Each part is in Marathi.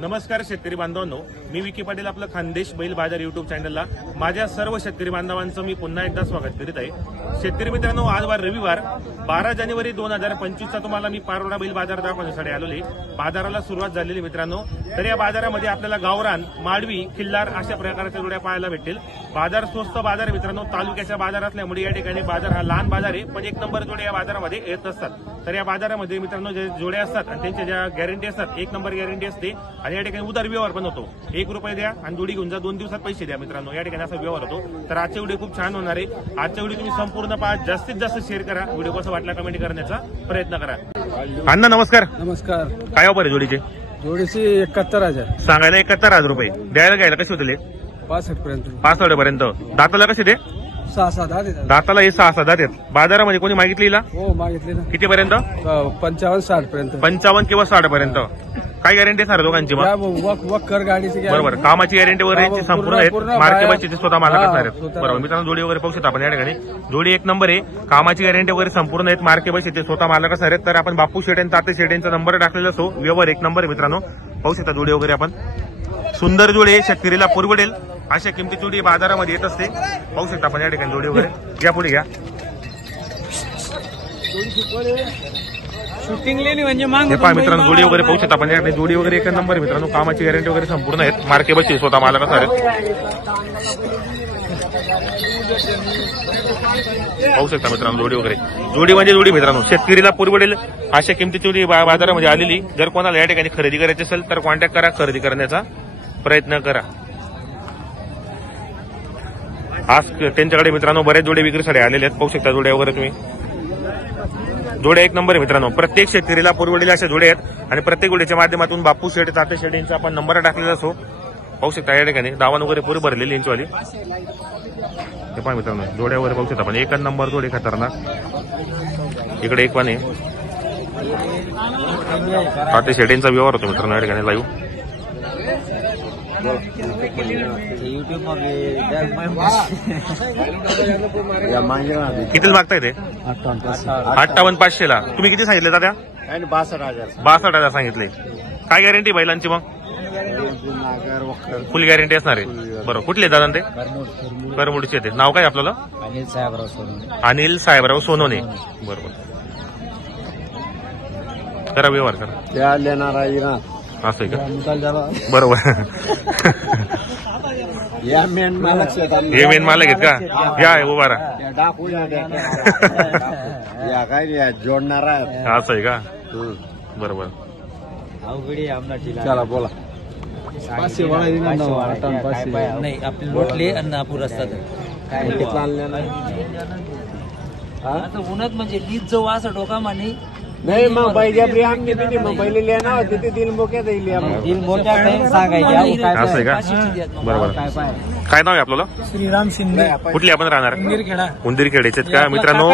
नमस्कार शेतकरी बांधवांनो, मी विकी पाटील आपलं खानदेश बैल बाजार युट्यूब चॅनलला माझ्या सर्व शेतकरी बांधवांचं मी पुन्हा एकदा स्वागत करीत आहे। शेतकरी मित्रांनो, आज वार रविवार 12 जानेवारी 2025 चा तुम्हाला मी पारोडा बैल बाजार दाखवण्यासाठी आलोले। बाजाराला सुरुवात झालेली मित्रांनो, तर या बाजारामध्ये आपल्याला गावरान, माडवी, खिल्लार अशा प्रकारच्या जोड्या पाहायला भेटतील। बाजार स्वस्त बाजार आहे मित्रांनो, तालुक्याचा बाजार असल्यामुळे या ठिकाणी बाजार हा लहान बाजार आहे, पण एक नंबर जोड्या या बाजारामध्ये येत असतात। तर या बाजारामध्ये मित्रांनो जे जोड्या असतात आणि त्यांच्या ज्या गॅरंटी असतात, एक नंबर गॅरंटी असते आणि या ठिकाणी उधार व्यवहार पण होतो। 1 रुपये द्या आणि जोडी घेऊन जा, 2 दिवसात पैसे द्या मित्रांनो, या ठिकाणी असा व्यवहार होतो। तर आजचा व्हिडिओ खूप छान होणार आहे। आजचा व्हिडिओ तुम्ही संपूर्ण पहा, जास्तीत जास्त शेअर करा, व्हिडिओ कसा वाटला कमेंट करण्याचा प्रयत्न करा। अण्णा नमस्कार। नमस्कार। काय ऑफर आहे जोडीचे? जोडीची 71,000 सांगायला 71,000 रुपये, द्यायला घ्यायला कसे होते? 65 पर्यंत। 65 पर्यंत। दाताला कसे ते? 6-7 देतात। दाताला हे 6-7 आहेत। बाजारामध्ये कोणी मागितली? हो मागितले ना। किती पर्यंत? 55-60 पर्यंत। 55 किंवा 60 पर्यंत। काय गॅरंटी आहे दोघांची? वक्कर गाडीची बरोबर, कामाची गॅरंटी वगैरे संपूर्ण आहेत। मार्के बच्चे स्वतः मालक असणार आहेत। बरोबर मित्रांनो, जोडी वगैरे पाहू शकता आपण या ठिकाणी। जोडी एक नंबर आहे, कामाची गॅरंटी वगैरे संपूर्ण आहेत, मार्के बच्चे स्वतः मालक असणार आहेत। तर आपण बापू शेट आणि ताते शेट यांचा नंबर टाकलेला असो, व्यवहार एक नंबर आहे मित्रांनो, पाहू शकता जोडी वगैरे आपण। सुंदर जोडी, शेतकरीला परवडेल अशा किमती जोडी बाजारामध्ये येत असते, पाहू शकता आपण या ठिकाणी जोडी वगैरे। या पुढे घ्या। शूटिंग लेली म्हणजे मांग हे पहा मित्रांनो, जोडी वगैरे पाहू शकता आपण या ठिकाणी। जोडी वगैरे एक नंबर मित्रांनो, कामाची गॅरंटी वगैरे संपूर्ण आहेत, मार्के बच्चे स्वतः मालक असणार आहेत, पाहू शकता मित्रांनो जोडी वगैरे। जोडी म्हणजे जोडी मित्रांनो, शेतकरीला परवडेल अशा किमतीची जोडी बाजारामध्ये आलेली। जर कोणाला या ठिकाणी खरेदी करायची असेल तर कॉन्टॅक्ट करा, खरेदी करण्याचा प्रयत्न करा। आज त्यांच्याकडे मित्रांनो बरेच जोडे विक्रीसाठी आलेले आहेत, पाहू शकता जोड्या वगैरे तुम्ही। जोड्या एक नंबर आहे मित्रांनो, प्रत्येक शेतकरीला परवडेल अशा जोड्या आहेत आणि प्रत्येक जोडीच्या माध्यमातून बापू शेट, ताते शेट यांचा आपण नंबर टाकलेला असो, पाहू शकता या ठिकाणी। दावण वगैरे पुरी भरलेली यांचीवाली। हे पहा मित्रांनो, जोड्या वगैरे पाहू शकता आपण, एक नंबर जोडी खतरनाक। इकडे एक पण आहे, ताते शेट यांचा व्यवहार होतो मित्रांनो या ठिकाणी लाईव्ह। कितीला मागताय ते? 58,500 ला। तुम्ही किती सांगितले दादा? 62,000 सांगितले। काय गॅरंटी बैलांची मग? फुल गॅरंटी असणार आहे। बरोबर, कुठले दादा ते? करमुडचे ते। नाव काय आपल्याला? अनिल साहेबराव सोनोने। बरोबर, करा व्यवहार करा। असं आहे का? बरोबर, या मेन मालक हे मेन मालक आहेत का? या उभा राहा। काय जोडणार असं आहे का? बरोबर, चला बोला। नाही आपले लोटले आणि नापूर असतात। आता उन्हात म्हणजे लीज जो असं डोका माने नाही, मग बैजाबरी आमची दिली, मग बैल लेना होती ती दिल मोक्या दिली असं आहे का? बरोबर, काय नाव आहे आपल्याला? श्रीराम शिंदे। कुठले आपण राहणार? उंदीरखेडचे का मित्रांनो?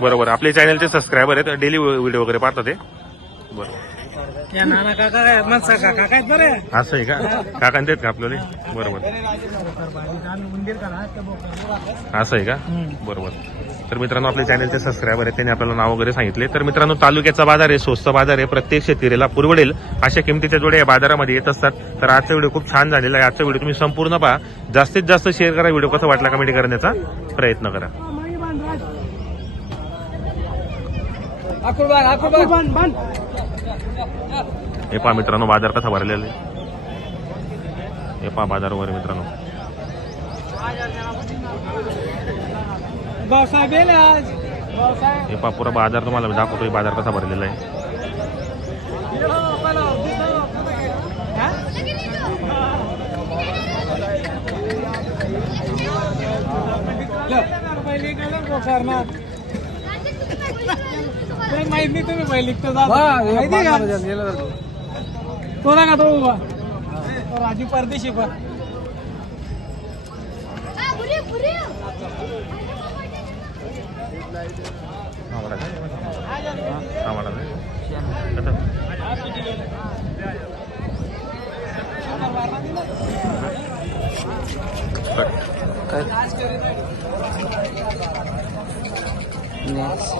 बरोबर, आपले चॅनलचे सबस्क्रायबर आहेत, डेली व्हिडिओ वगैरे पाहतात ते। बरोबर, नाना काका काका आहेत बरे। असं आहे का? काका देत का आपल्याला? बरोबर, असं आहे का? बरोबर। तर मित्रांनो, आपल्या चॅनलचे सबस्क्रायबर आहेत, त्यांनी आपल्याला नाव वगैरे सांगितले। तर मित्रांनो, तालुक्याचा बाजार आहे, स्वस्त बाजार आहे, प्रत्येक शेतकरीला परवडेल अशा किमतीच्या जोड्या या बाजारामध्ये येत असतात। तर आजचा व्हिडिओ खूप छान झालेला आहे। आजचा व्हिडिओ तुम्ही संपूर्ण पहा, जास्तीत जास्त शेअर करा, व्हिडिओ कसा वाटला कमेंट करण्याचा प्रयत्न करा। हे पहा मित्रांनो, बाजार कसा भरलेला आहे, हे पहा बाजार वगैरे मित्रांनो। हे पहा पुरा बाजार तुम्हाला दाखवतोय, बाजार कसा भरलेला आहे। माहित नाही तुम्ही बैल लिखतो कोणा का तो राजू परदेशी पण नेक्स्ट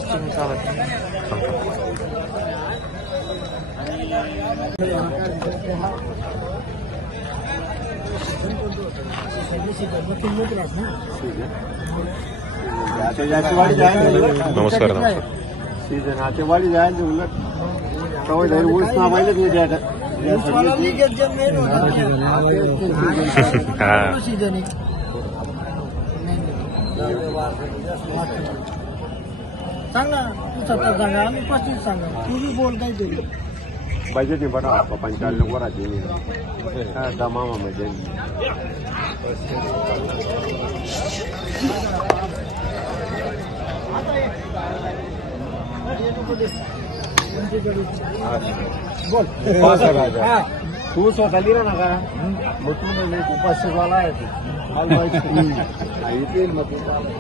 नमस्कार नमस्कार सीजन आतेवाडी जायचं उलट कवय जाईल ऊस ना पाहिजे तुम्ही हा सांगा तू 70 सांगा आम्ही 35 सांगा तू बी बोल काहीतरी बजेट नाही बघा 45 वराची दमामा म्हणजे बोल 5,000 तू स्वतः लिहिला ना का मग तू म्हणजे तू 500 वाला आहे येतील मग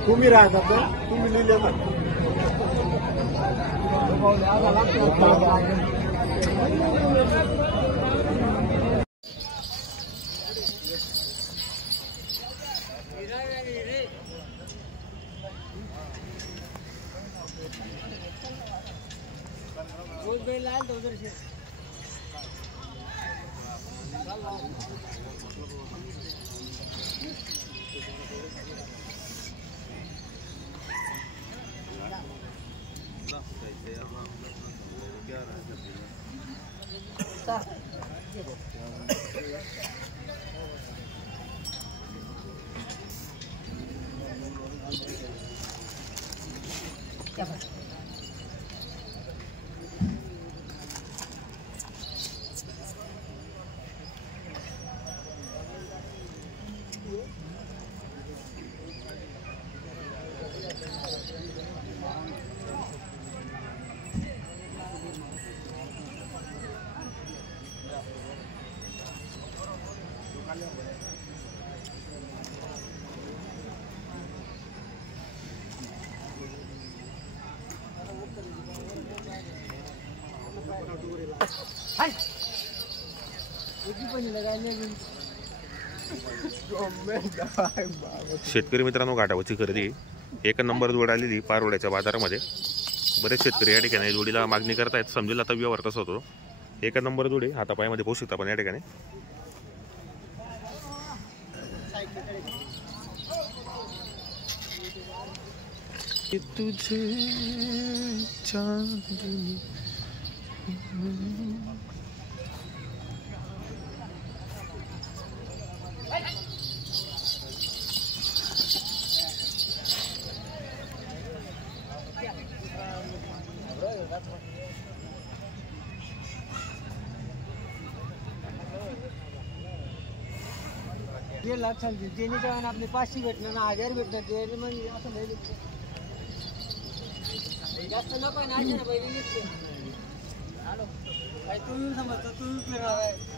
तुम्ही राहतात ना तुम्ही लिहिले ना शेतकरी मित्रांनो, घाटावरची खरेदी एक नंबर जोड आलेली पारोड्याच्या बाजारामध्ये. बरेच शेतकरी या ठिकाणी जोडीला मागणी करतायत. समजेल आता व्यवहार कसा होतो. एक नंबर जोडी हातापायामध्ये पोहू शकता पण या ठिकाणी. तुझे चांदनी लाख समजेल जेणे जेवण आपले 500 भेटणार ना 1000 भेटणार ते म्हणजे असं नाही जास्त नको ना. पहिले हॅलो काय तू समजतो तू फिरणार आहे